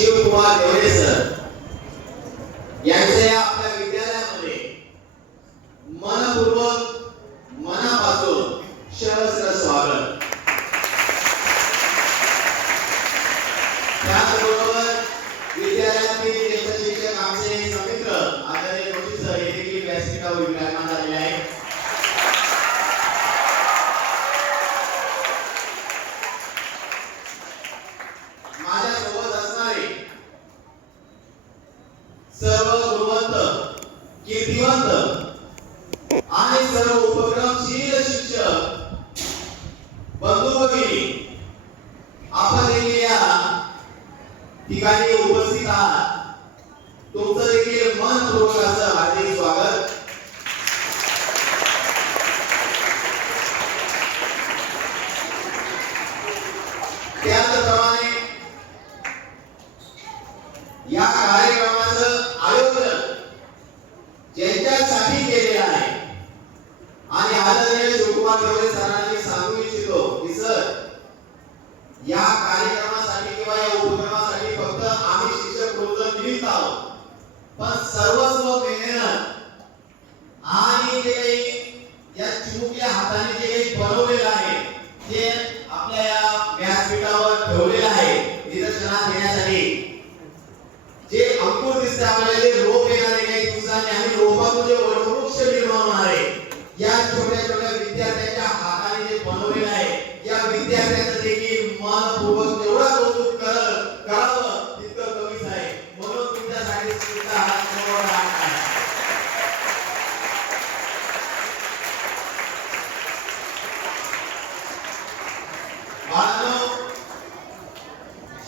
Shivakumar Deore sir यांचे आपल्या विद्यालयामध्ये मनपूर्वक मनापासून सहस्र स्वागत। त्याचबरोबर विद्यालयातील ज्येष्ठ शिक्षक आमचे समित्र आदरणीय जोशी सर हे देखील व्यासपीठावर विराजमान झालेले आहेत। माझ्या सोबत असणारे सर्व गुणवंत, कीर्तिवंत आणि सर्व उपक्रमशील शिक्षक बंधू भगिनी, आपण देखील या ठिकाणी उपस्थित आहात। तुमचं देखील मनपूर्वक असं हार्दिक स्वागत। त्याचप्रमाणे या कार्यक्रमाचं आयोजन ज्यांच्यासाठी केलेलं आहे आणि आदरणीय शिवकुमार देवरे सरांनी सांगू इच्छितो की सर, या कार्यक्रमासाठी किंवा या उपक्रमासाठी फक्त आम्ही शिक्षक वृंद निमित्त आहोत, पण सर्वस्व मेहनत आणि जे काही या चिमुकल्या हाताने जे काही बनवलेलं आहे ते आपल्या या व्यासपीठावर ठेवलेलं आहे निदर्शनास येण्यासाठी। जे अंकुर दिसते आपल्याला, जे रोप येणारे काही दिवसांनी आम्ही रोपातून जे वटवृक्ष निर्माण होणार आहे, या छोट्या छोट्या विद्यार्थ्यांच्या हाताने जे बनवलेलं आहे, या विद्यार्थ्यांचं देखील मनपूर्वक जेवढा कौतुक करावं तितकं कमीच आहे। म्हणून तुमच्यासाठी सुद्धा हा मोठा आहे। बाळांनो,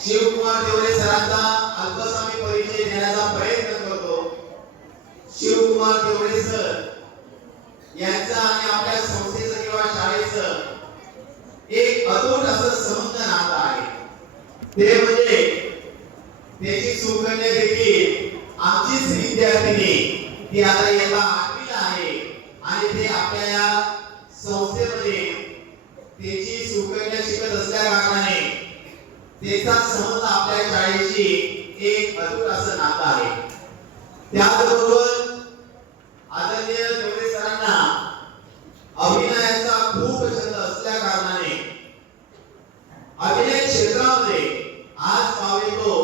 शिवकुमार देवरे सरांचा अल्पसा मी परिचय देण्याचा प्रयत्न करतो। शिवकुमार देवरे सर यांचा आणि आपल्या संस्थेचं किंवा शाळेचं एक अतूट असं संबंध नातं आहे। ते म्हणजे त्याची सुकन्या देखील आमचीच विद्यार्थिनी, ती आता इयत्ता 8वीला आहे आणि ते आपल्या या संस्थेमध्ये त्याची सुकन्या शिकत असल्या कारणाने त्याचा संबंध आपल्या शाळेशी एक अतूट असं नातं आहे। त्याचबरोबर आदरणीय देवरे सरांना अभिनयाचा खूप छंद असल्या कारणाने अभिनय क्षेत्रामध्ये आज पावे तो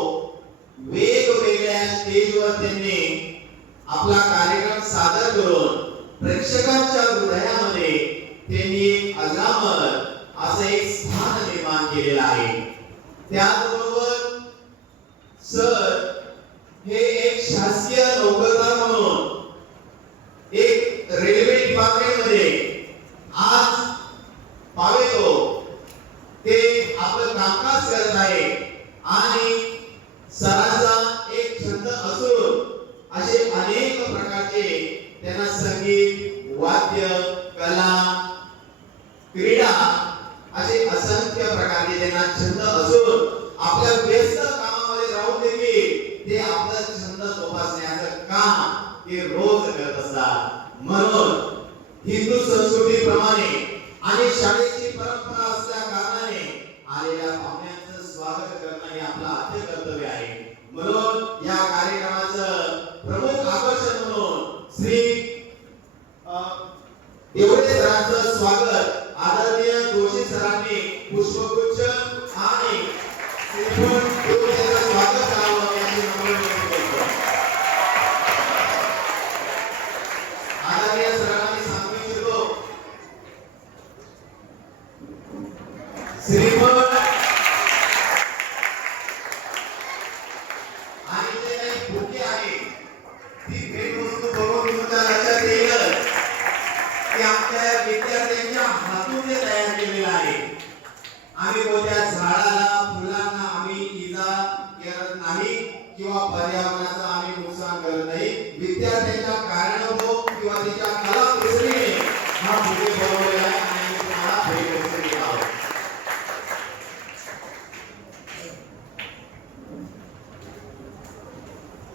वेगवेगळ्या स्टेजवर त्यांनी आपला कार्यक्रम सादर करून प्रेक्षकांच्या हृदयामध्ये त्यांनी अजरामर असं एक स्थान निर्माण केलेलं आहे। त्याचबरोबर सर हे एक शासकीय नोकरदार म्हणून एक रेल्वे डिपार्टमेंटमध्ये आज पावे तो ते आपलं कामकाज करत आहे आणि सरांचा एक छंद असून असे अनेक प्रकारचे त्यांना संगीत, वाद्य, कला, क्रीडा असे असंख्य प्रकारचे त्यांना छंद असून आपल्या व्यस्त कामामध्ये राहून देखील ते आपला छंद जोपासण्याचं काम ते रोज करत असतात। म्हणून हिंदू संस्कृतीप्रमाणे आणि शाळेची परंपरा असल्या कारणाने आलेल्या पाहुण्यांचं स्वागत करणं हे आपलं आद्य कर्तव्य आहे। म्हणून या कार्यक्रमाचं प्रमुख आकर्षण म्हणून श्री देवरे सरांचं स्वागत आदरणीय जोशी सरांनी पुष्पगुच्छ आणि श्रीफळ देऊन त्यांचं स्वागत करावं याची नम्र विनंती करतो। आदरणीय सरांनी सांगू इच्छितो श्रीफळ आणि जे काही बुके आहे ती भेटवस्तू बघून तुमच्या लक्षात येईल की आमच्या विद्यार्थ्यांच्या हातून ते तयार केलेलं आहे। आम्ही कोणत्या झाडाला, फुलांना आम्ही इजा करत नाही किंवा पर्यावरणाचं आम्ही नुकसान करत नाही। विद्यार्थ्यांच्या कारणाभोग किंवा त्याच्या कलाकुसरीने हा बुके बनवलेला आहे आणि तुम्हाला भेट देत आहोत।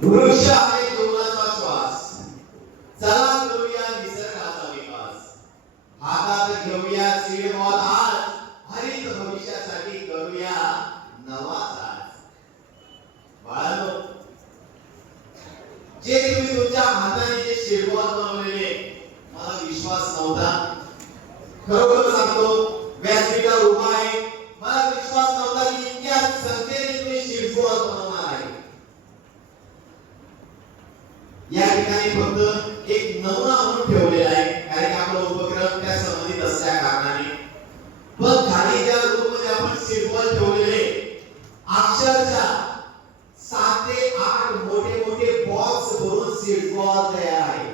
वृक्ष आहे जीवनाचा श्वास, चला करूया निसर्गाचा विकास। हातात घेऊया सीडमॉल आज, हरित भविष्यासाठी करूया नवा साज। नव्हता. खरोखर सांगतो, व्यासपीठावर उभा आहे, मला विश्वास नव्हता की इतक्या संख्येने तुम्ही शिल्पवाद बनवणार आहे. या ठिकाणी फक्त एक नमुना म्हणून ठेवलेला आहे, कारण की आपला उपक्रम त्या संबंधित असल्या कारणाने. पण खाली ज्या रूममध्ये आपण शिल्पवाद ठेवलेले, अक्षरशः 7 ते 8 मोठे मोठे बॉक्स भरून शिल्पवाद तयार आहे.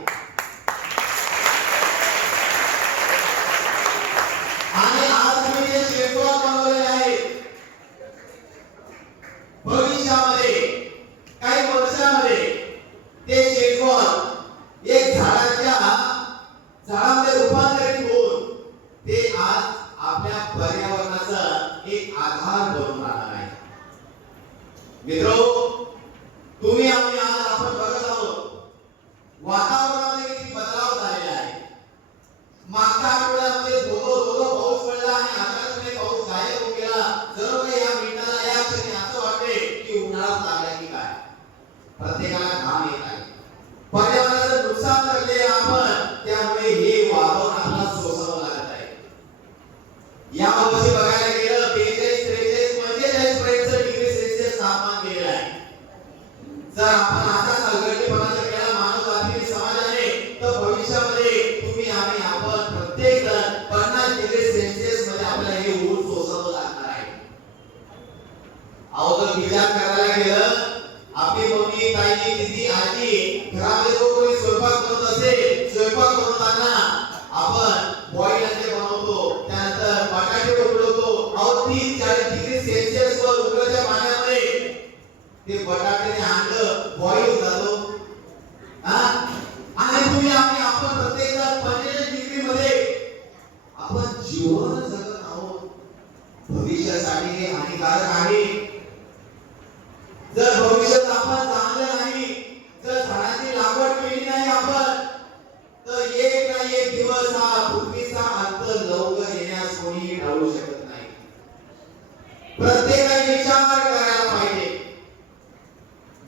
आणि आज तुम्ही जे शिल्पवाद बनवलेले आहे, भविष्यामध्ये काही वर्षामध्ये ते शिल्पवाद एक झाडामध्ये रूपांतरित होऊन ते आज आपल्या पर्यावरणाचा एक आधार बनून राहणार आहे. मित्रो, तुम्ही आम्ही आज आपण बघत आहोत, वातावरणामध्ये किती बदलाव झालेला आहे. मागच्या आठवड्यामध्ये धो पाऊस पडला आणि अचानकपणे पाऊस गायब होऊन गेला. जर काही या मिनिटाला या क्षणी असं वाटते की उन्हाळा लागला की काय. प्रत्येकाला घाम येत आहे, पर्यावरणाचं नुकसान करले आपण, त्यामुळे हे वातावरण आपल्याला सोसावं लागत आहे. या वर्षी बघायला गेलं 43, 43, 45 डिग्री सेल्सिअस तापमान गेलेलं आहे. जर आपण आता हलगर्जीपणा केला मानव जातीने समाजाने, तर भविष्यामध्ये तुम्ही आम्ही आपण प्रत्येक जण 50 डिग्री सेल्सिअस मध्ये आपल्याला हे ऊन सोसावं लागणार आहे. अहो, जर विचार करायला गेलं, आपली मम्मी, ताई, दीदी, आजी घरामध्ये जो कोणी स्वयंपाक करत असेल, स्वयंपाक करताना आपण बॉईल अंडे बनवतो, त्यानंतर बटाटे उकडवतो. अहो, 30-40 डिग्री सेल्सिअस वर उकळत्या पाण्यामध्ये ते बटाटे अंड बॉईल जातो. आणि तुम्ही आपण प्रत्येक जण 45 डिग्री मध्ये आपण जीवन जगत आहोत. भविष्यासाठी हे हानिकारक आहे. जर भविष्यात आपण चांगलं नाही, जर झाडांची लागवड केली नाही आपण, तर एक ना एक दिवस हा पृथ्वीचा अंत लवकर येण्यास कोणीही टाळू शकत नाही. प्रत्येकाने विचार करायला पाहिजे.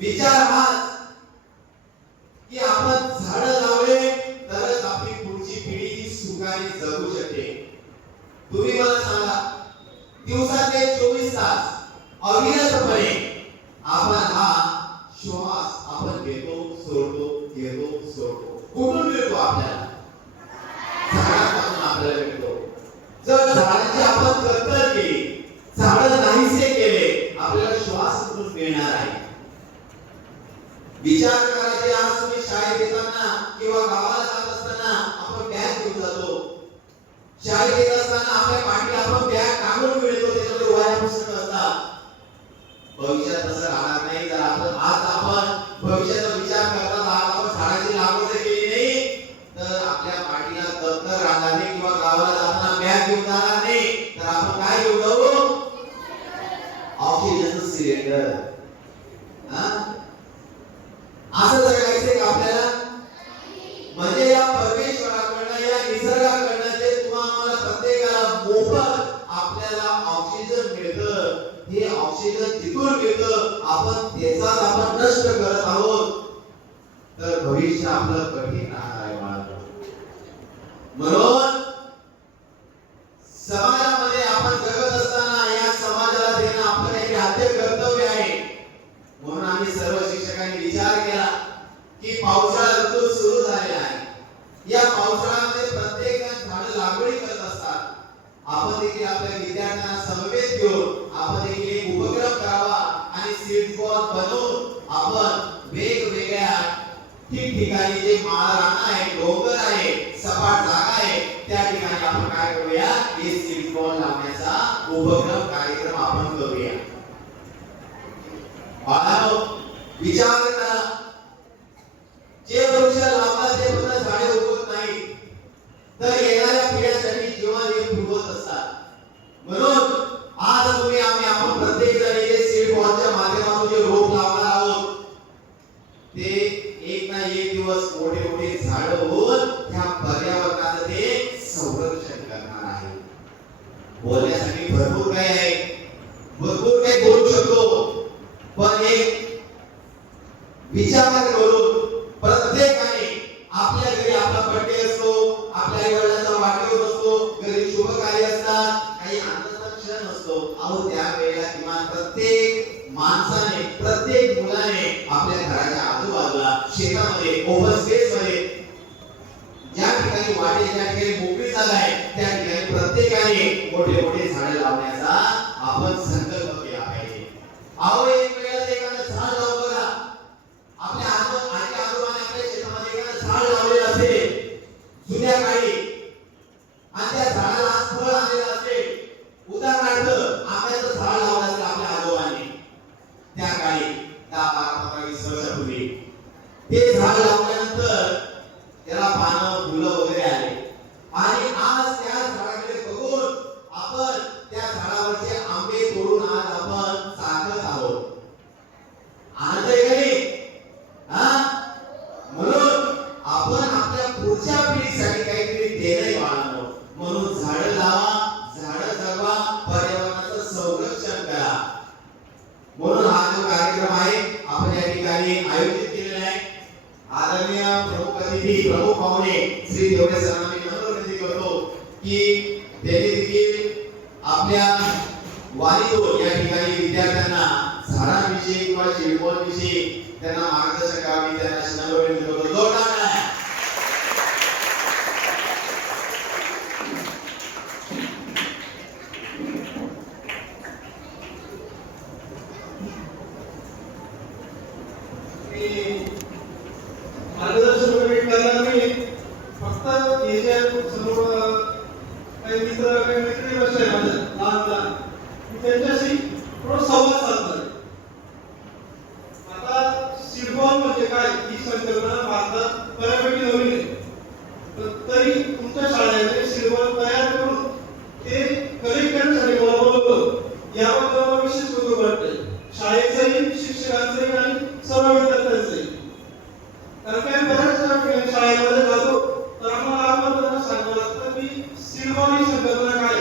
विचार हाच की आपण झाडं लावले तरच आपली पुढची पिढी ही सुखाने जगू शकते. तुम्ही मला सांगा, दिवसातले 24 तास अविरतपणे आपण हा श्वास आपण घेतो सोडतो, घेतो सोडतो, कुठून मिळतो आपल्याला? झाडापासून आपल्याला मिळतो. जर झाडाची आपण कत्तल केली, झाडं नाहीसे केले, आपल्याला श्वास कुठून मिळणार आहे? विचार करायचे, आज तुम्ही शाळेत येताना किंवा गावाला जात असताना आपण बॅग घेऊन जातो. शाळेत येत असताना आपल्या पाठीला आपण बॅग टांगून मिळतो, त्याच्यामध्ये वह्या पुस्तकं असतात. भविष्यात तसं राहणार नाही. जर आपण भविष्याचा विचार करता आपण झाडाची लागवड केली नाही, तर आपल्या पाठीला दप्तर राहणार नाही किंवा गावाला जाताना बॅग घेऊन जाणार नाही, तर आपण काय घेऊन जाऊ? ऑक्सिजनचं सिलेंडर. असं जगायचंय का आपल्याला? म्हणजे या परमेश्वराकडनं, या निसर्गाकडनं जे तुम्हाला प्रत्येकाला मोफत आपल्याला ऑक्सिजन मिळतं, हे ऑक्सिजन तिथून मिळतं, आपण त्याचाच आपण नष्ट करत आहोत, तर भविष्य आपलं कठीण राहणार आहे बाळांनो. म्हणून समाजामध्ये आपण जगत असताना या समाजाला देणं आपलं एक आद्य कर्तव्य आहे. म्हणून आम्ही सर्व शिक्षकांनी विचार केला की पावसाळा ऋतू सुरू झालेला आहे. या पावसाळ्यामध्ये प्रत्येक जण झाडं लागवडी करत असतात. आपण देखील आपल्या विद्यार्थ्यांना समवेत घेऊन आपण देखील एक उपक्रम करावा आणि सीड बॉल बनवून आपण वेगवेगळ्या ठिकठिकाणी जे माळ रान आहे, डोंगर आहे, सपाट जागा आहे, त्या ठिकाणी आपण काय करूया, हे सीड बॉल लावण्याचा उपक्रम कार्यक्रम आपण करूया. बाळांनो, विचार करा, जे वृक्ष लावतात ते फक्त झाडे उगवत नाही, तर येणाऱ्या पिढ्यांसाठी जीवन हे फुलवत असतात. म्हणून आज तुम्ही आपण प्रत्येक जण इथे सीड बॉलच्या माध्यमातून जे रोप लावणार आहोत, ते एक ना एक दिवस मोठे मोठे झाड होऊन त्या पर्यावरणाचं ते संरक्षण करणार आहे. बोलण्यासाठी भरपूर काही आहे, भरपूर काही बोलू शकतो, पण एक विचार करून प्रत्येकाने आपल्या घरी आपला बर्थडे असतो, आपल्या आई वडिलांचा प्रत्येक मुलाने आपल्या घराच्या आजूबाजूला शेतामध्ये ओपन स्पेस मध्ये ज्या ठिकाणी वाटे ज्या ठिकाणी मोकळी जागा आहे त्या ठिकाणी प्रत्येकाने मोठे मोठे झाडे लावण्याचा आपण संकल्प केला पाहिजे. अहो एक वेळेला एखादं झाड लावून बघा. आपल्या आजी आजोबाने आपल्या शेतामध्ये एखादं झाड लावलेलं असेल जुन्या काळी आणि त्या झाडाला आज फळ आलेलं असेल. उदाहरणार्थ आंब्याचं झाड लावलं असेल आपल्या आजोबांनी त्या काळी 10-15-20 वर्षापूर्वी. ते झाड लावल्यानंतर त्याला पानं फुलं वगैरे आले आणि आज त्या झाडाकडे बघून आपण त्या झाडावरचे आंबे तोडून आज आपण चाखत आहोत. आनंद आहे का नाही? म्हणून आपण आपल्या पुढच्या पिढीसाठी काहीतरी देणं बाळगणं. म्हणून झाडं लावा, झाडं जगवा, पर्यावरणाचं संरक्षण करा. म्हणून हा जो कार्यक्रम आहे आपण या ठिकाणी आयोजित केलेला आहे. आदरणीय प्रमुख अतिथी प्रमुख पाहुणे श्री देवरे सरांना मी नम्र विनंती करतो की त्यांनी देखील आपल्या वाणीतून या ठिकाणी विद्यार्थ्यांना झाडांविषयी किंवा शिल्पांविषयी त्यांना मार्गदर्शन करावे. त्यांना नम्र विनंती करतो. जोरदार टाळ्या. मार्गदर्शन वगैरे करणार नाही. फक्त याच्या समोर काही मित्र काही मैत्रिणी बसले माझ्या लहान लहान, मी त्यांच्याशी थोडं संवाद साधणार. आता सीडबॉल म्हणजे काय ही संकल्पना भारतात बऱ्यापैकी नवीन आहे. तरी तुमच्या शाळेमध्ये सीडबॉल तयार करून ते कलेक्ट करण्यासाठी मला बोलवलं. याबद्दल मला विशेष कौतुक वाटतंय. शाळेचंही, शिक्षकांचंही आणि सर्व विद्यार्थ्यांचंही. कारण काय बऱ्याच शाळेमध्ये जातो तर आम्हाला त्यांना सांगावं लागतं की सीडबॉल ही संकल्पना काय.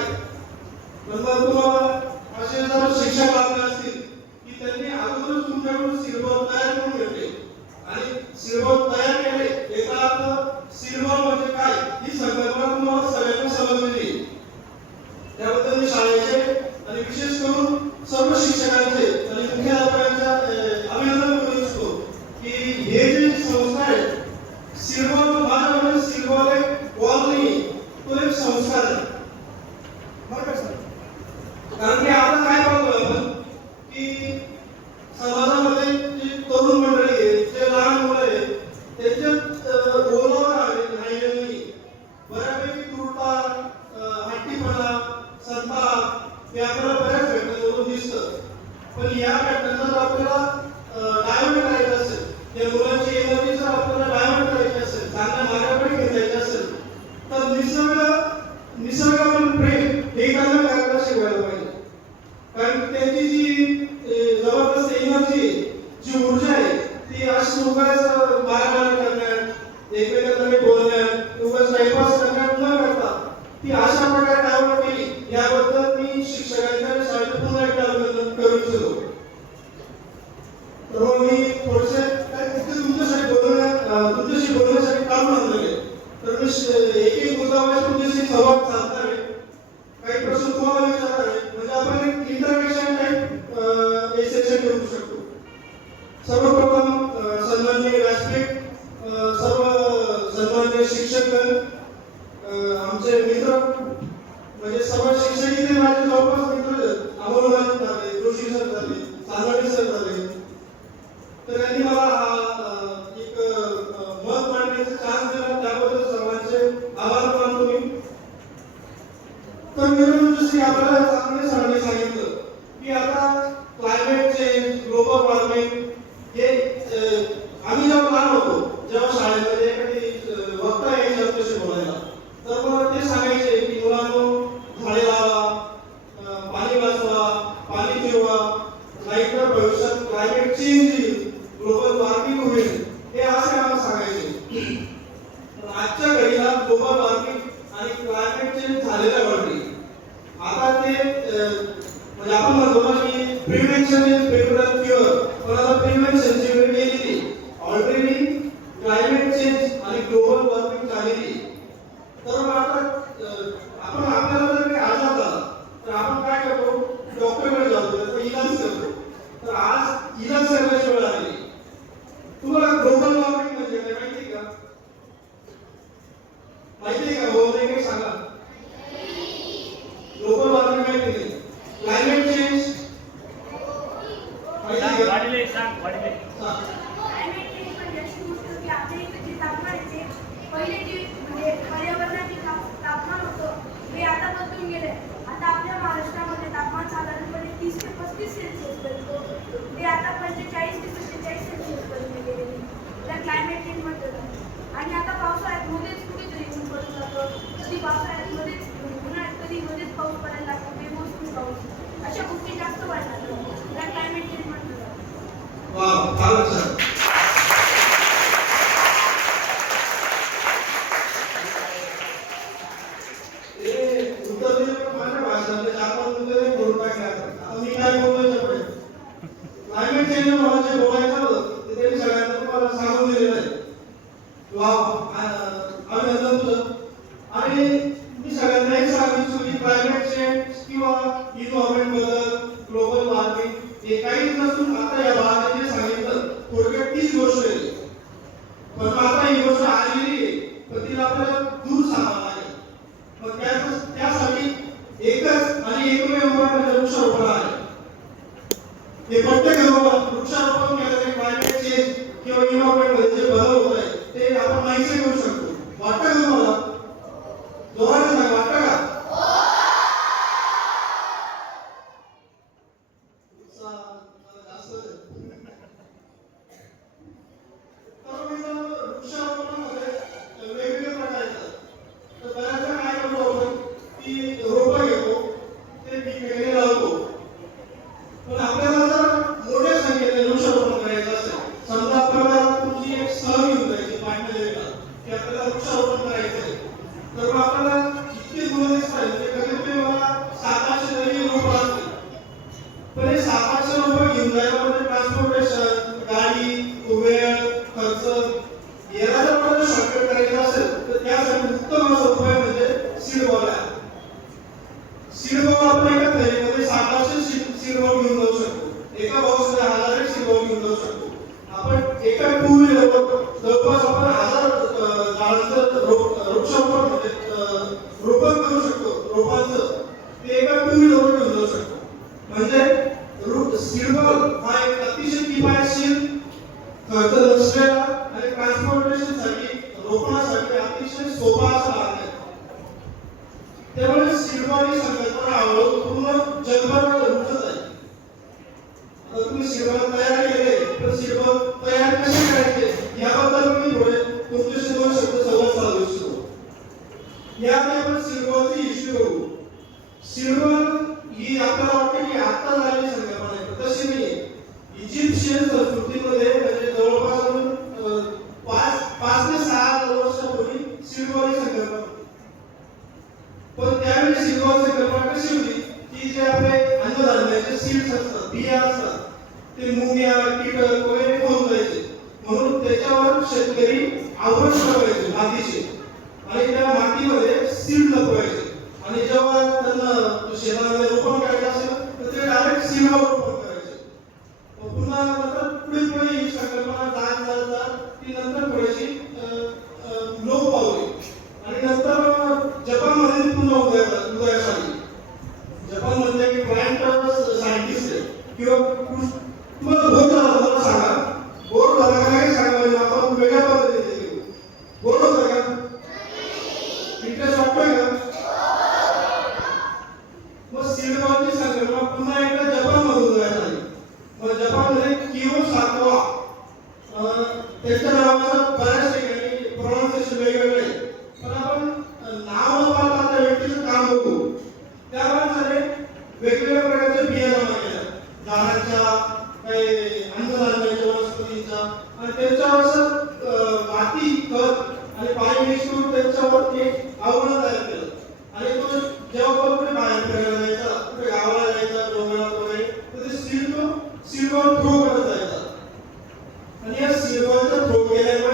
नंतर तुम्हाला असे जर शिक्षक लागले असतील की त्यांनी अगोदरच तुमच्याकडून सीडबॉल तयार करून घेतले आणि सीडबॉल तयार केले. याचा अर्थ सीडबॉल म्हणजे काय ही संकल्पना तुम्हाला सगळ्यांना समजली. त्याबद्दल मी शाळेचे आणि विशेष करून सर्व शिक्षकांचे आणि मुख्याध्यापकांचे अभिनंदन करू इच्छितो की हे जे संस्कार आहे सीडबॉल, माझ्याकडे सीडबॉल एक बॉल नाही, तो एक संस्कार आहे. बरोबर सर? कारण की आता काय पाहतोय आपण की समाजामध्ये जी तरुण मंडळी आहे, जे लहान मुलं आहे, त्यांच्यात बोलावर राहिलेलं नाही. बऱ्यापैकी क्रूरता, हट्टीपणा, संताप हे आपल्याला बऱ्याच घटनांमधून दिसतं. पण या घटनांना जर आपल्याला डायव्हर्ट करायचं असेल, त्या मुलांची एनर्जी जर आपल्याला डायव्हर्ट करायची असेल, चांगल्या मार्गाकडे घेऊन असेल तर निसर्गावरील प्रेम हे त्यांना करायला शिकवायला पाहिजे. कारण त्यांची जी जबरदस्त एनर्जी, जी ऊर्जा आहे ती अशी उगाच मारामारी करण्यात, एकमेकांना बोलण्यात, उगाच टाइमपास करण्यात न करता ती अशा प्रकारे डायव्हर्ट केली. याबद्दल मी शिक्षकांच्या शाळेत पुन्हा एकदा अभिनंदन करू इच्छितो. तर मग मी थोडेसे तुमच्याशी बोलण्यासाठी काम आणलेले. तर मी एक एक मुद्द्यावर तुमच्याशी संवाद साधणार आहे. काही प्रश्न तुम्हाला विचारणार आहे. म्हणजे आपण एक इंटरॅक्शन टाइप हे सेशन करू शकतो. सर्वप्रथम सन्माननीय व्यासपीठ, सर्व सन्माननीय शिक्षकगण, आमचे मित्र, म्हणजे सर्व शिक्षक इथे माझे जवळपास मित्र आहेत. अमोल झाले, जोशी सर झाले, सानवडे सर झाले. तर यांनी मला एक मत मांडण्याचा चान्स दिला, त्याबद्दल सर्वांचे आभार मानतो मी. तर मित्रांनो, जसे आपल्याला चांगले सरांनी सांगितलं की आता क्लायमेट चेंज, ग्लोबल वॉर्मिंग हे आम्ही जेव्हा लहान होतो, जेव्हा शाळेमध्ये एखादी वक्ता यायची आपल्याशी बोलायला, तर मग ते सांगायचे की मुलांनो झाडे लावा, पाणी वाचवा, पाणी जिरवा, नाहीतर भविष्यात क्लायमेट चेंज येईल, ग्लोबल वॉर्मिंग होईल, हे असे आम्हाला सांगायचे. आजच्या घडीला ग्लोबल वॉर्मिंग आणि क्लायमेट चेंज झालेल्या वाटते. आता ते म्हणजे आपण म्हणतो ना की prevention is better than cure, पण आता प्रिव्हेन्शनची वेळ गेलेली. ऑलरेडी क्लायमेट चेंज आणि ग्लोबल वॉर्मिंग झालेली. तर मग आता आपण आपल्याला जर काही आजार झाला तर आपण काय करतो, डॉक्टरकडे जातो, त्याचा इलाज करतो. तर आज इलाज करण्याशिवाय वाढले सांग वाढले. क्लायमेट चेंज म्हणजे अशी गोष्ट की आपल्या इथे जे तापमान आहे ते पहिले जे म्हणजे पर्यावरणाचे तापमान होतं हे आता बदलून गेलंय. आता आपल्या महाराष्ट्रामध्ये तापमान साधारणपणे 30 ते 35 सेल्सिअस पर्यंत ते आता 45 ते 47 सेल्सिअस पर्यंत गेलेले. त्या क्लायमेट चेंज म्हणतात. आणि आता पावसाळ्यात मध्येच कुठेतरी ऊन पडून जातं, कधी पावसाळ्यात मध्येच उन्हाळ्यात कधी मध्येच पाऊस पडायला लागतो, बेमोसमी पाऊस, अशा गोष्टी जास्त वाढतात. त्या क्लायमेट चेंज म्हणतात. वा फारच छान. उत्तर दिलं माझ्या भाषणामध्ये 4-5 मुद्दे बोलून टाकले. आता मी काय बोलतोय त्यापुढे क्लायमेट चेंज मला जे बोलायचं होतं ते त्यांनी सगळ्यांना तुम्हाला सांगून दिलेलं आहे. वा अभिनंदन तुझं. आणि मी सगळ्यांना एक सांगू इच्छितो की क्लायमेट चेंज किंवा इन्व्हायरमेंट बदल, ग्लोबल वॉर्मिंग हे काहीच नसून आता या बाळाने जे सांगितलं थोडक्यात तीच गोष्ट आहे. पण आता ही गोष्ट आलेली आहे पण तिला आपल्याला दूर सांगावं लागेल. मग त्यासाठी एकच आणि एकमेव उपाय म्हणजे वृक्षारोपण आहे. हे प्रत्येक घरात वृक्षारोपण केल्याने क्लायमेट चेंज किंवा इन्व्हायरमेंट मध्ये जे बदल होत आहे ते आपण नाहीसे करू शकतो. वाटतं का तुम्हाला? जोराने सांगा, वाटतं का? वृक्षारोपणामध्ये वेगवेगळे प्रकार येतात. तर बऱ्याचदा काय करतो आपण की रोपं घेतो, ते वेगळे लावतो. पण आपल्याला जर मोठ्या संख्येने वृक्षारोपण करायचं असेल, समजा आपल्याला तुमची एक सहल घेऊन जायची पाठवलेला की आपल्याला वृक्षारोपण करायचं आहे, तर मग आपल्याला इतके गुण दिसतात म्हणजे कधीतरी मला 700 तरी रोपं असतील. पण हे 700 रोपं घेऊन जायला म्हणजे ट्रान्सपोर्टेशन, गाडी, वेळ, खर्च याला जर आपल्याला शॉर्टकट करायचं असेल तर त्यासाठी उत्तम असा उपाय म्हणजे सीड बॉल आहे. सीड बॉल आपण एका थैलीमध्ये 700 सीड बॉल घेऊन जाऊ शकतो. एका बॉक्समध्ये 1000 सीड बॉल घेऊन जाऊ शकतो. आपण एका टू व्हीलरवर जवळपास आपण 1000 झाडांचं वृक्षारोपण म्हणजे रोपण करू शकतो. रोपांचं ते एका टू व्हीलरवर घेऊन जाऊ शकतो. म्हणजे सीड बॉल हा एक अतिशय किफायतशीर खर्च नसलेला आणि ट्रान्सपोर्टेशनसाठी रोपणासाठी अतिशय सोपा असा मार्ग आहे. त्यामुळे सीड बॉल ही संकल्पना हळूहळू पूर्ण जगभर रुजत आहे. आता तुम्ही सीड बॉल तयार केले तर सीड बॉल तयार कसे करायचे याबद्दल मी थोडे तुमच्याशी 2 शब्द संवाद साधू इच्छितो. यात आपण सीड बॉलची हिस्ट्री बघू. सीड बॉल ही आपल्याला वाटते की आता झालेली संकल्पना आहे, पण तशी नाही. इजिप्शियन संस्कृतीमध्ये म्हणजे जवळपास 5 ते 6 वर्षापूर्वी सीड बॉल ही संकल्पना होती. पण त्यावेळी सीड बॉल संकल्पना कशी होती की जे आपले अन्नधान्याचे सीड्स असतात, बिया असतात, ते मुंग्या, कीटक वगैरे खाऊन जायचे. म्हणून त्याच्यावर शेतकरी आवरण करायचे मातीचे आणि त्या मातीमध्ये सीड लपवायचे. आणि जेव्हा त्यांना शेतामध्ये रोपण करायचं असेल तर ते डायरेक्ट सीडवर रोपण करायचे. पुन्हा नंतर पुढे ही संकल्पना जात ती नंतर थोडीशी लोप पावली आणि नंतर जपानमध्ये पुन्हा उदयास आली. जपान म्हणजे की प्लांट सायंटिस्ट आहे किंवा तुम्हाला बोर झाला मला सांगा, बोर झाला का नाही सांगा, म्हणजे आपण वेगळ्या पद्धतीने बोर होता का? इंटरेस्ट वाटतोय का? मग सीड बॉलची संकल्पना पुन्हा एकदा जपानमधून उदयास आली. मग जपानमध्ये कियोसाकावा त्याच्या नावाचं बऱ्याच ठिकाणी प्रोनाउन्सिएशन वेगवेगळे आहे. पण आपण नाव न पाहता त्या व्यक्तीचं काम बघू. त्या माणसाने वेगवेगळ्या प्रकारच्या बिया जमा केल्या, झाडांच्या, काही अन्नधान्याच्या, वनस्पतींच्या, आणि त्यांच्यावर असं माती, खत आणि पाणी मिक्स करून त्यांच्यावर एक आवरण तयार केलं. आणि तो जेव्हा कुठे बाहेर फिरायला जायचा, कुठे गावाला जायचा, डोंगरावर वगैरे, तर ते सीड बॉल थ्रो करत जायचा. आणि या सीड बॉलचा थ्रो केल्यामुळे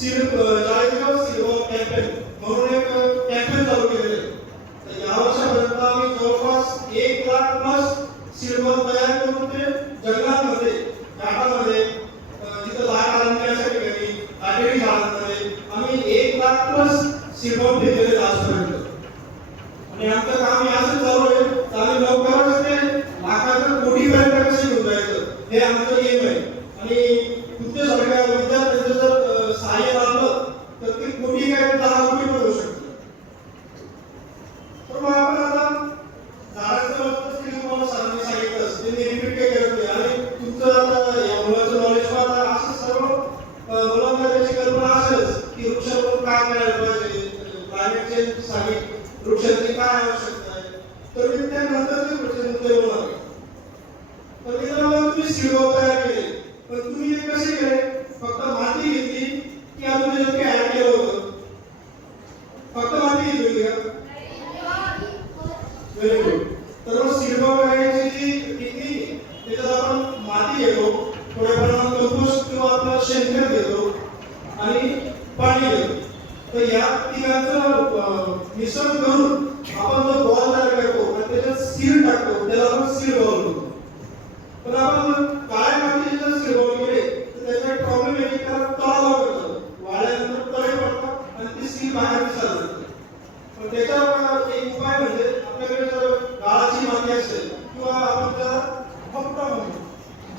चाळीसगाव सिल्वर कॅम्पेन म्हणून एक कॅम्पेन चालू केलेले आहे. तर या वर्षापर्यंत आम्ही जवळपास 1 लाख प्लस सिल्वर तयार करून ते जंगलामध्ये घाटामध्ये जिथं लाट आरंभण्याच्या ठिकाणी लाटेरी झाडांमध्ये आम्ही 1 लाख प्लस सिल्वर फेकलेले आजपर्यंत. आणि आमचं काम हे असं चालू आहे तर आम्ही लवकरच ते लाखाच्या कोटीपर्यंत कसं घेऊन जायचं हे आमचं एम आहे. आणि तुमच्यासारख्या विद्यार्थ्यांचं जर सहाय्य लागलं तर ते कोटी काय 10 कोटी पण होऊ शकतं. तर मग आपण आता झाडांचं महत्त्व तुम्हाला सरांनी सांगितलं ते मी रिपीट काही करत नाही. आणि तुमचं आता या मुलाचं नॉलेज आता असं सर्व मुलांना त्याची कल्पना असेलच की वृक्षारोपण काय करायला पाहिजे, क्लायमेट चेंज साठी वृक्षांची काय आवश्यकता आहे. तर मी त्यानंतर ते वृक्ष मुद्दे बोलणार आहे. तर मित्रांनो तुम्ही सिल्वर तयार केले पण तुम्ही हे कसे केले? फक्त माती घेतली की अजून त्याच्यात काय ऍड केलं होतं? फक्त माती घेतली का? Very good. तर मग सिल्वर करायची जी टेक्निक त्याच्यात आपण माती घेतो, थोड्या प्रमाणात कंपोस्ट किंवा आपला शेणखत घेतो आणि पाणी घेतो. तर या तिघांचं मिश्रण करून आपण जो बॉल तयार करतो आणि त्याच्यात सीड टाकतो त्याला आपण सीड बॉल म्हणतो. पण आपण काळ्या मातीचे जर सीड बॉल केले तर त्याचा एक प्रॉब्लेम आहे की त्याला तळाला पडतं, वाळल्यानंतर तळे पडतात आणि ती सीड बाहेर दिसायला लागते. पण त्याच्यावर एक उपाय म्हणजे आपल्याकडे जर गाळाची माती असेल किंवा आपण त्याला भपटा म्हणतो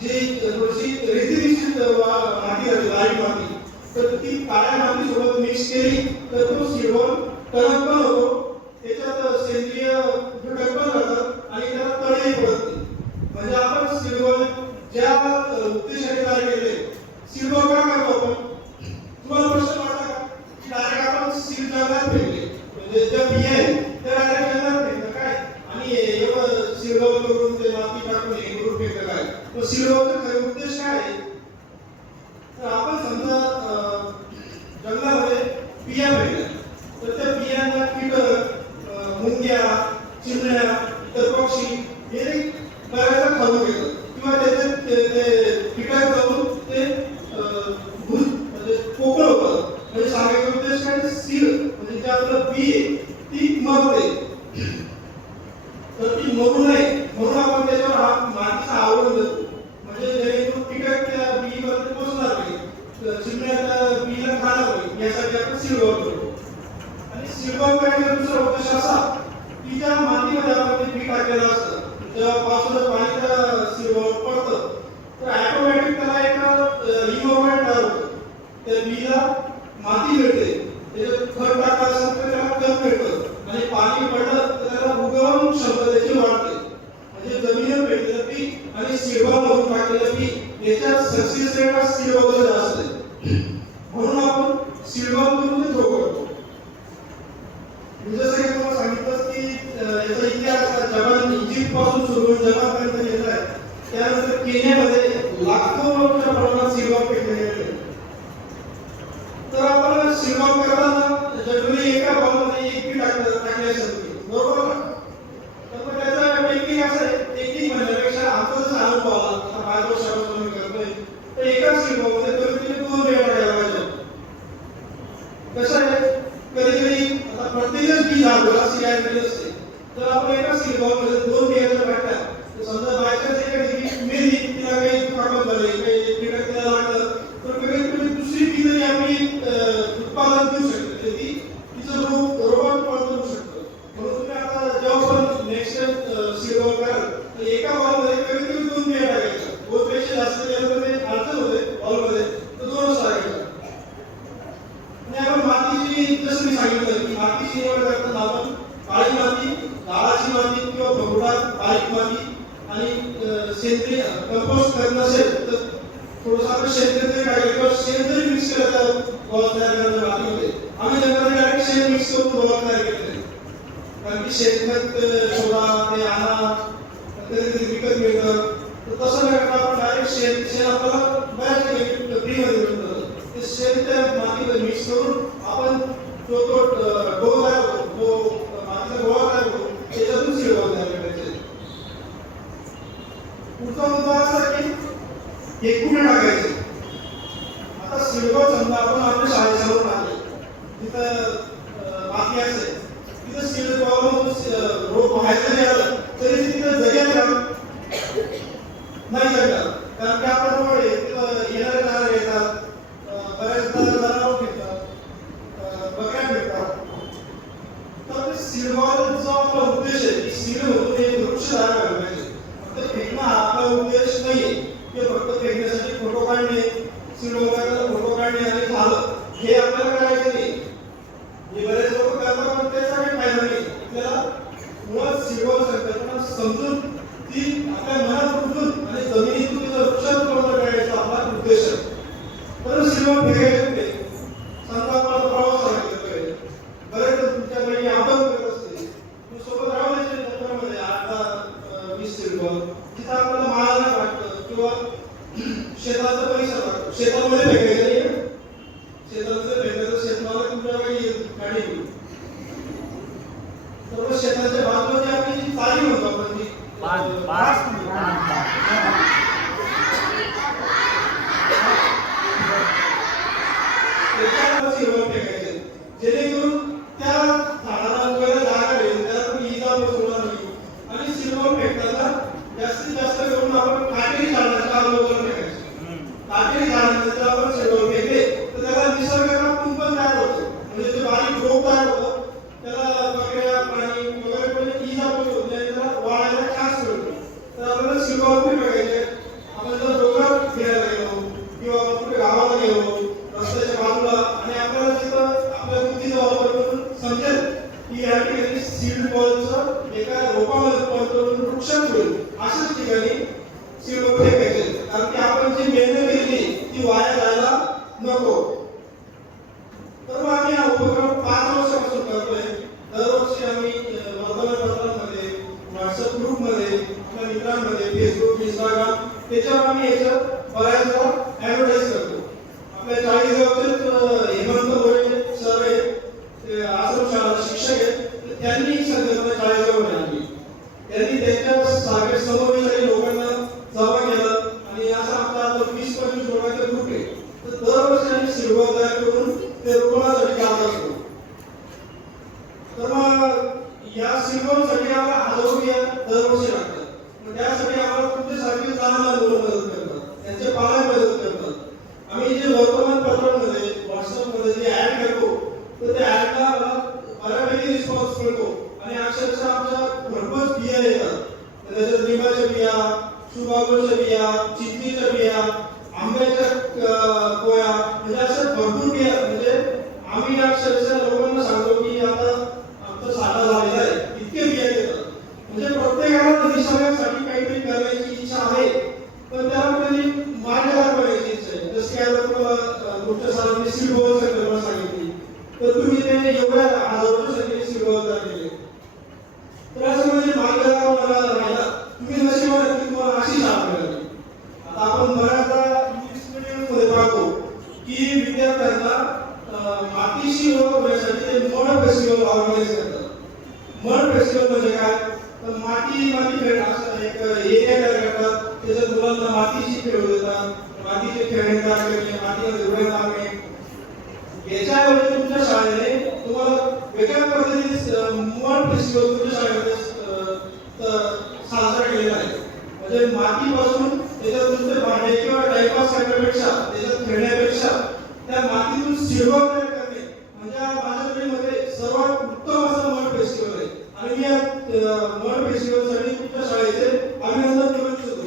जी थोडीशी रेती माती असते गाळी माती, तर ती काळ्या माती सोबत मिक्स केली तर तो सिल्वर टणक पण होतो, त्याच्यात सेंद्रिय घटक पण राहतात आणि त्याला तळेही पडत नाही. म्हणजे आपण सिल्वर ज्या उद्देशाने तयार केले सिल्वर काय करतो आपण? तुम्हाला प्रश्न पडला का की डायरेक्ट आपण सीड जंगलात फेकले म्हणजे ज्या बिया आहेत त्या डायरेक्ट जंगलात फेकलं काय आणि एवढं सिल्वर करून ते माती टाकून हे करून फेकलं काय? तो सिल्वरचा खरा उद्देश काय आहे? तर आपण समजा जंगलामध्ये बिया पेरल्या तर त्या बियांना कीटक, मुंग्या, चिमण्या, इतर पक्षी हे बऱ्याचदा खाऊन घेतात किंवा त्याचे ते कीटक जाऊन ते म्हणजे पोकळ होतात. म्हणजे सांगायचा उद्देश काय? सीड म्हणजे जे आपलं बी आहे ती मरते, तर ती मरू नये म्हणून आपण त्याच्यावर हा मातीचा आवरण देतो. म्हणजे जेणेकरून कीटक त्या बीमध्ये पोचणार नाही, चिमण्या त्या बीला खाणार नाही यासाठी आपण सिल्वर करतो. आणि सिल्वर करायचा दुसरा उद्देश असा की ज्या मातीमध्ये आपण ते बी टाकलेलं असतं जेव्हा पावसाचं पाणी त्या सिल्वर पडतं तर ऑटोमॅटिक त्याला एक इन्व्हायरमेंट तयार होतं. त्या बीला माती मिळते, त्याच्यात खत टाकलं असेल तर त्याला खत मिळतं आणि पाणी पडलं तर त्याला उगवण क्षमता त्याची वाढते. म्हणजे जमिनीवर भेटलेलं पीक आणि सिल्वर मधून टाकलेलं पीक याच्यात सक्सेस रेट हा सिल्वरचा जास्त आहे. म्हणून आपण सिल्वर करून ते थ्रो करतो. जसं की तुम्हाला सांगितलं की याचा इतिहास जपान इजिप्त पासून सुरू होऊन जपानपर्यंत गेला आहे. त्यानंतर केनियामध्ये लाखोच्या प्रमाणात सिल्वर पेटले गेले. तर आपण सिल्वर करताना जनरली एका बॉलमध्ये एक पी टाकले असेल बरोबर ना? तर मग त्याचा टेक्निक असं आहे, टेक्निक म्हणण्यापेक्षा आमचा जसा अनुभव आला आता 5 वर्षापासून मी करतोय तर एका सिल्वरमध्ये कमीत कमी 2 बिया टाकायला पाहिजे. कसं आहे कधी कधी आता प्रत्येकच बी झाडाला सियायला असते तर आपण एका सिल्वरमध्ये 2 बिया जर टाकल्या तर समजा बायचान्स एखादी मेली तिला काही दुखापत झाली, काही कीटक तिला लागलं तर कमीत कमी दुसरी बी जरी आपली उत्पादन देऊ शकते ती तिचं रोगात करू शकतं. म्हणून तुम्ही आता जेव्हा पण नेक्स्ट सिल्वर कराल तर एका बॉलमध्ये कमीत कमी 2 बिया टाकायच्या. 2 पेक्षा जास्त गेलं तर ते अडचण होते बॉलमध्ये तर 2च टाकायच्या. आणि आपण मातीची जसं मी सांगितलं की मातीची निवड करताना आपण काळी माती, गाळाची माती किंवा भगुडा बारीक माती आणि सेंद्रिय कंपोस्ट खत नसेल तर थोडंसं आपण शेणखत टाकलं किंवा शेण जरी मिक्स केलं तर बॉल तयार करण्याच्या मातीमध्ये आम्ही जंगलात डायरेक्ट शेण मिक्स करून बॉल तयार केलेले. कारण की शेणखत सोडा ते आणा कधी विकत मिळतं तर तसं न करता आपण डायरेक्ट शेण आपल्याला बऱ्याच ठिकाणी फ्रीमध्ये मिळतं. ते शेण त्या मातीमध्ये मिक्स करून आपण तो डो तयार होतो, जो मातीचा गोळा तयार होतो त्याच्यातून सिल्वर तयार करायचे. पुढचा मुद्दा असा की हे कुठे टाकायचे? आता सिल्वर समजा आपण आपल्या शाळेसमोर आले तिथं माती असेल तिथं सिल्वर रोप बाहेर जरी आलं तरी तिथं जगेल का नाही जगणार कारण की आपण येणारे जाणारे येतात बऱ्याचदा जनावर फिरतात बकऱ्या फिरतात तर सिल्वर जो आपला उद्देश आहे की सिल्व होतो हे वृक्ष तयार करायला पाहिजे फक्त फेकणं हा आपला उद्देश नाही की फक्त फेकण्यासाठी फोटो काढणे सिल्वरचा फोटो काढणे आणि झालं हे आपल्याला करायचं नाही हे बरेच लोक करतात पण त्याचा काही फायदा नाही आपल्याला मुळात सिल्वर संकल्पना समजून ती आपल्या मनात उतरून आणि जमिनीतून तिचा वृक्षारोपण करायचा आपला उद्देश आहे तर सिल्वर फेकायचे नाही समजा आपल्याला प्रवास करायचा बरेच तुमच्याकडे आपण करत असते तू सोबत राहायचे जत्रामध्ये 8-20 सिल्वर तिथं आपल्याला माळाला वाटतं किंवा शेताचा परिसर वाटतो शेतामध्ये फेकायचं नाही शेताचं फेकायचं शेतमाला तुमच्याकडे गाडी घेऊन तर शेताच्या बाजूला आपली जी चाली म्हणतो आपण जी सिल्वर फेकायचे जेणेकरून त्या झाडाला उगवायला जागा मिळेल त्याला कोणी इजा पोहोचवणार नाही आणि सिल्वर फेकताना जास्तीत जास्त करून आपण काटेरी झाडांच्या अगोदर फेकायचे काटेरी झाडांचे जर आपण सिल्वर फेकले तर त्याला निसर्गाला कुंपण तयार होतं म्हणजे जे बारीक रोप तयार होतं त्याला बकऱ्या प्राणी वगैरे कोणी इजा पोहोचवत नाही त्याला वाढायला चान्स मिळतो तर आपल्याला सिल्वर फेकायचे आपण जर डोंगरात फिरायला गेलो किंवा कुठे गावाला गेलो रस्त्याच्या बाजूला आणि आपल्याला तिथं आपल्या बुद्धीचा वापर करून समजेल की या ठिकाणी सीड बॉलचं एका रोपामध्ये रूपांतर करून वृक्षात होईल अशाच ठिकाणी सिल्वर फेकायचे कारण की आपण जी मेहनत केली ती वाया जायला नको तर मग आम्ही हा उपक्रम 5 वर्षापासून करतोय दरवर्षी आम्ही वर्तमानपत्रांमध्ये व्हॉट्सअप ग्रुपमध्ये आपल्या मित्रांमध्ये फेसबुक इंस्टाग्राम त्याच्यावर आम्ही याच्यात बऱ्याचदा ॲडव्हर्टाईज करतो आपल्या 40 गावचे हेमंत गोरे सर आहेत आश्रमशाळा शिक्षक आहेत त्यांनी संकल्पना 40 गावमध्ये आणली त्यांनी त्यांच्या सारख्या समोरील लोकांना जमा केलं आणि असा आमचा 20-25 लोकांचा ग्रुप आहे तर दरवर्षी आम्ही सिल्वर तयार करून ते रोपणासाठी काम असतो तर मग या सिल्वरसाठी आम्हाला 1000 रुपये दरवर्षी लागतात मग त्यासाठी आम्हाला तुमच्यासारखी चांगला लोक मदत करतात त्यांचे पालक मदत करतात आम्ही जे वर्तमानपत्रांमध्ये व्हॉट्सअपमध्ये जे ॲड करतो तर त्या ॲडला बऱ्यापैकी रिस्पॉन्स मिळतो आणि अक्षरशः आमच्या भरपूर बिया येतात त्याच्यात लिंबाच्या बिया सुबाबूच्या बिया चिंचेच्या बिया आंब्याच्या कोया म्हणजे अशा भरपूर बिया म्हणजे आम्ही अक्षरशः लोकांना सांगतो की आता आमचा साठा झालेला आहे इतके बिया येतात म्हणजे प्रत्येकाला निसर्गासाठी काहीतरी करण्याची इच्छा आहे पण त्याला कधी मार्गदर्शन करायची इच्छा आहे जसं की आता तुम्हाला तुमच्या सरांनी सिल्वर संकल्पना सांगितली तर तुम्ही ते एवढ्या 1000 रुपये सिल्वर तयार केले तर असं म्हणजे मार्गदर्शन मला राहिला तुम्ही नशिबाने की तुम्हाला अशी शाळा मिळाली आता आपण बऱ्याचदा इंग्लिश मीडियममध्ये पाहतो की विद्यार्थ्यांना मातीशी ओळख होण्यासाठी ते मड फेस्टिवल ऑर्गनाईज करतात मड फेस्टिवल म्हणजे काय तर माती खेळ असं एक एरिया तयार करतात त्याच्यात मुलांना मातीशी खेळू देतात मातीचे खेळणे तयार करणे मातीमध्ये उड्या मारणे याच्याऐवजी तुमच्या शाळेने तुम्हाला वेगळ्या पद्धतीने मड फेस्टिवल तुमच्या शाळेमध्ये साजरा केलेला आहे म्हणजे मातीपासून त्याच्यात तुमचे भांडे किंवा टाइमपास करण्यापेक्षा त्याच्यात खेळण्यापेक्षा त्या मातीतून सिल्वर तयार करणे म्हणजे माझ्या पिढीमध्ये सर्वात उत्तम असं मड फेस्टिवल आहे आणि मी या मड फेस्टिवलसाठी तुमच्या शाळेचे अभिनंदन करू इच्छितो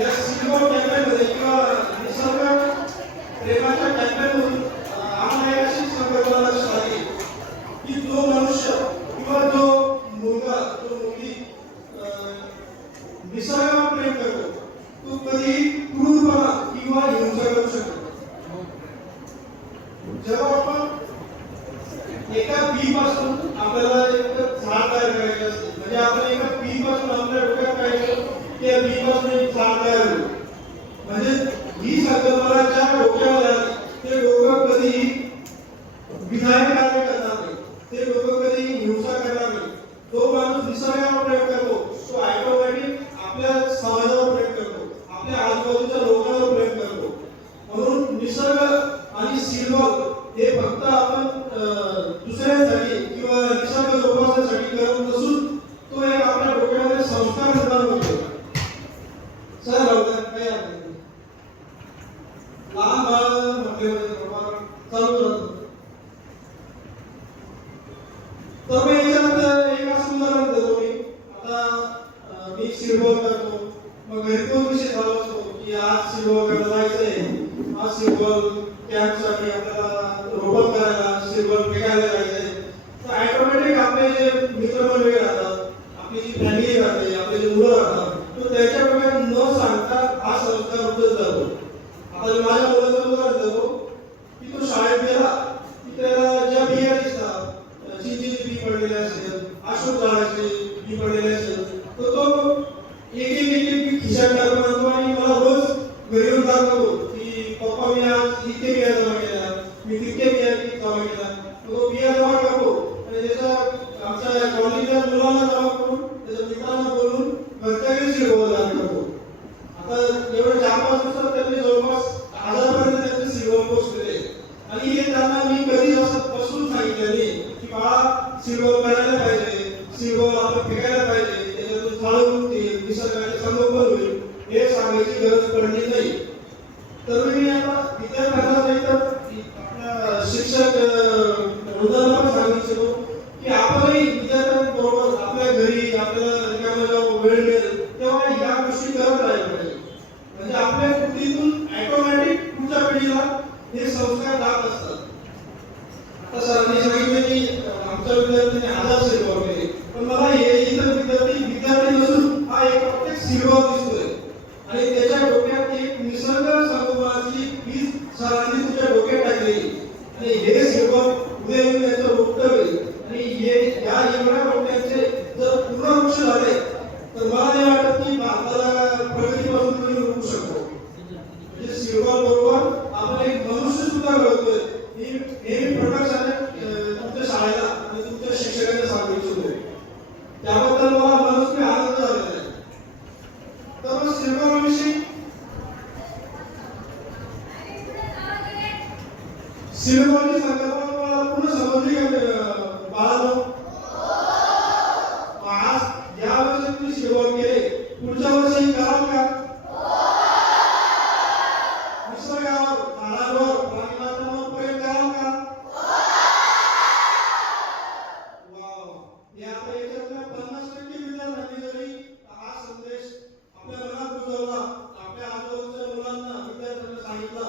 या सिल्वर कॅम्पेनमध्ये किंवा निसर्ग प्रेमाच्या कॅम्पेनमधून आम्हाला एक अशी संकल्पना लक्षात आली की जो मनुष्य किंवा जो मुलगा जो मुलगी निसर्गावर प्रेम करतो तो कधी क्रूरपणा किंवा हिंसा करू शकतो जेव्हा आपण एका बी पासून आपल्याला एक झाड तयार करायचे असते म्हणजे आपण एका बी पासून आपल्या डोक्यात काय त्या बी पासून एक झाड तयार होईल म्हणजे ही संकल्पना ज्या डोक्यावर आली ते डोकं कधी विधायक कार्य करणार नाही, ते डोकं कधी हिंसा करणार नाही. जो माणूस निसर्गावर प्रेम करतो तो ऑटोमॅटिक आपल्या समाजावर प्रेम करतो, आपल्या आजूबाजूच्या लोकांवर प्रेम करतो. म्हणून निसर्ग आणि सिल्वर हे फक्त आपण दुसऱ्यांसाठी किंवा निसर्ग जोपासण्यासाठी करत नसून तो एक आपल्या डोक्यामध्ये संस्कार निर्माण होतो. सर काय लहान बाळ म्हटले चालू राहतो. तर मी याच्यात एक असं उदाहरण देतो. आता मी सिल्वर करतो, मग घरी तो विषय चालू असतो की आज सिल्वर करायला जायचंय, आज सिल्वर कॅम्पसाठी आपल्याला रोपण करायला सिल्वर फेकायला जायचंय. तर ऑटोमॅटिक आपले जे मित्रमंडळी राहतात, आपली जी फॅमिली राहते, आपले जे मुलं राहतात, तो त्याच्या डोक्यात न सांगता हा संस्कार उतरत जातो. आता मी माझ्या मुलाचं उदाहरण देतो की तो शाळेत गेला की त्याला ज्या बिया दिसतात, चिंचेची बी पडलेली असेल, अशोक झाडाची बी पडलेली असेल, तर तो एक बी खिशात टाकून आणतो आणि मला रोज घरी येऊन दाखवतो की पप्पा मी आज इतके बिया जमा केल्या, मी तितके बिया जमा केल्या. तो बिया जमा करतो आणि त्याचा आमच्या कॉलनीच्या मुलांना जमा करून त्याच्या मित्रांना बोलून घरच्या घरी सिल्वर दान करतो. आता एवढे 4-5 दिवसात त्यांनी जवळपास 1000पर्यंत त्यांचे सिल्वर पोचलेले. आणि हे त्यांना मी कधीच असं बसून सांगितलं नाही की बाळा सिल्वर करायला पाहिजे, सिल्वर आपण फेकायला पाहिजे, त्याच्यातून झाडून निसर्गाचे संगोपन होईल, हे सांगायची गरज पडली नाही. तर मी आता विद्यार्थ्यांना नाही तर आपल्या शिक्षक वृद्धांना पण सांगू इच्छितो की आपणही विद्यार्थ्यांबरोबर आपल्या घरी आपल्याला रिकामा जेव्हा वेळ मिळेल तेव्हा या गोष्टी करत राहिल्या पाहिजे. म्हणजे आपल्या कृतीतून ऑटोमॅटिक पुढच्या पिढीला हे संस्कार जात असतात. आता सरांनी सांगितलं की आमच्या विद्यार्थ्यांनी 1000 सिल्वर केले, पण मला हे इतर विद्यार्थी नसून हा एक प्रत्येक सिल्वर दिसतोय आणि त्याच्या डोक्यात एक निसर्ग संगोपनाची वीज सरांनी तुमच्या डोक्यात टाकली आणि हे सिल्वर उद्या येऊन त्याचं रोपटं होईल. आणि हे या एवढ्या रोपट्यांचे जर पूर्ण वृक्ष झाले तर मला नाही वाटत की भारताला प्रगतीपासून तुम्ही रोखू शकतो. म्हणजे सिल्वर बरोबर आपण एक मनुष्य सुद्धा घडवतोय. हे प्रकाशाने तुमच्या शाळेला आणि तुमच्या शिक्षकांना सांगू इच्छितोय. त्याबद्दल मला मनस्वी आनंद झालेला आहे. तर मग सिल्वर विषयी सिल्वरची संकल्पना तुम्हाला पूर्ण समजली का बाळांनो? आज या वर्षी तुम्ही सिल्वर केले, पुढच्या वर्षी कराल का? निसर्गावर, झाडांवर, प्राणीमात्रांवर प्रेम कराल का? वाव! या आता याच्यातल्या 50% विद्यार्थ्यांनी जरी हा संदेश आपल्या मनात रुजवला, आपल्या आजूबाजूच्या मुलांना विद्यार्थ्यांना सांगितला,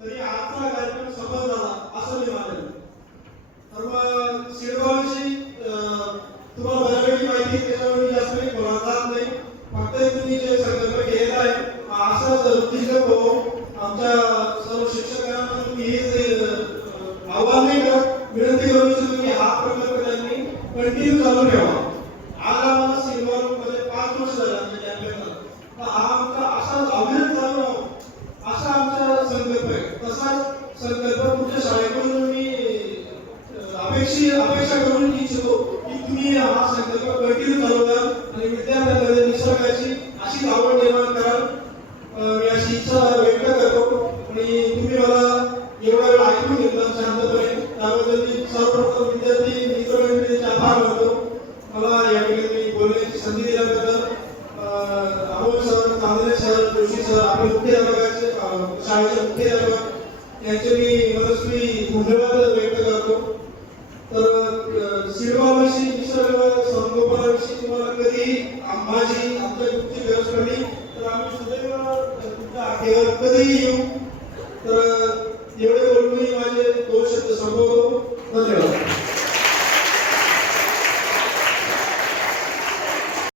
तरी आजचा कार्यक्रम सफल झाला असं मी मानेन. तर मग सिल्वरविषयी तुम्हाला बऱ्यापैकी माहिती, त्याच्यामुळे मी जास्त काही बोलत जात नाही. फक्त तुम्ही जे संकल्प केलेला आहे असंच वृत्तीचं हो. आमच्या सर्व शिक्षकांना तुम्ही हेच आव्हान नाही करत, विनंती करू इच्छितो की हा प्रकल्प त्यांनी कंटिन्यू चालू ठेवा. आज आम्हाला सिल्वरमध्ये 5 वर्ष झाले आमच्या कॅम्पेनला, तर हा आमचा असाच अविरत चालू राहावा असा आमचा संकल्प आहे. तसाच संकल्प तुमच्या शाळेकडून मी अपेक्षा करून इच्छितो की तुम्ही हा संकल्प कंटिन्यू चालू द्या आणि विद्यार्थ्यांमध्ये निसर्गाची अशी आवड निर्माण कराल, मी अशी इच्छा व्यक्त करतो. आणि तुम्ही मला एवढा वेळ ऐकून घेतला शांतपणे, त्याबद्दल मी सर्वप्रथम विद्यार्थी मित्रमंडळींचे आभार मानतो. मला या ठिकाणी मी बोलण्याची संधी दिल्याबद्दल अमोल सर, चांदणे सर, जोशी सर, आपले मुख्याध्यापकाचे शाळेचे मुख्याध्यापक यांचे मी मनस्वी धन्यवाद व्यक्त करतो. तर सिल्वरविषयी, निसर्ग संगोपनाविषयी तुम्हाला कधी आमच्या ग्रुपची गरज पडली तर आम्ही सदैव तुमच्या आठवणीवर कधीही येऊ. तर